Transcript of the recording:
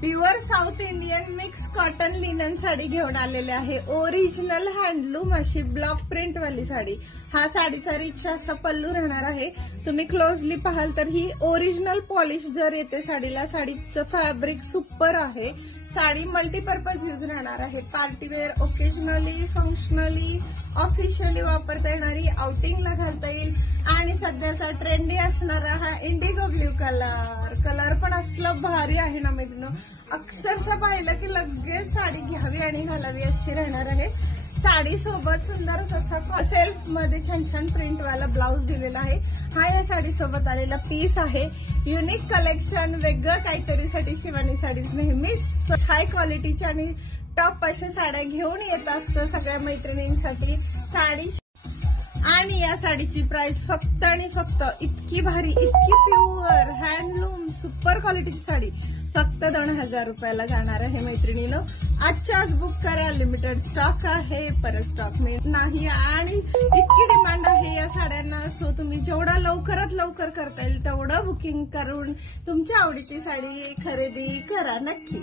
Pure south Indian mix cotton linen sari घेऊन आलेले आहे. ओरिजिनल हँडलूम अशी ब्लॉक प्रिंट वाली साडी. हा साडीचा रिच असा पल्लू राहणार आहे. तुम्ही क्लोजली पाहाल तर ही ओरिजिनल पॉलिश जर येते साडीला. साडीचं फॅब्रिक सुपर आहे. साडी मल्टीपर्पज यूज राहणार आहे. पार्टीवेअर, ओकेजनली, फंक्शनली, ऑफिशियली वापरता येणारी, आउटिंगला घालता येईल. आणि सध्याचा ट्रेंडी असणारा हा इंडिगो ब्ल्यू कलर पण असलं भारी आहे ना मित्रांनो. अक्षरशः पाहिलं की लगेच साडी घ्यावी आणि घालावी अशी राहणार आहे. साडी सोबत सुंदरच असा सेल्फ मध्ये छान छान प्रिंट वाला ब्लाउज दिलेला आहे. हा या साडी सोबत आलेला पीस आहे. युनिक कलेक्शन, वेगळं काहीतरीसाठी शिवानी साडीज नेहमीच हाय क्वालिटीच्या आणि टॉप अशा साड्या घेऊन येत असतं सगळ्या मैत्रिणींसाठी. साडी आणि या साडीची प्राइस फक्त आणि फक्त इतकी भारी, इतकी प्युअर हँडलूम सुपर क्वालिटीची साडी फक्त 2000 रुपयाला जाणार आहे मैत्रिणीनं. आजच्या आज बुक करा. लिमिटेड स्टॉक आहे, परत स्टॉक मिळत नाही आणि इतकी डिमांड आहे या साड्यांना. सो तुम्ही जेवढा लवकरात लवकर करता येईल तेवढं बुकिंग करून तुमच्या आवडीची साडी खरेदी करा नक्की.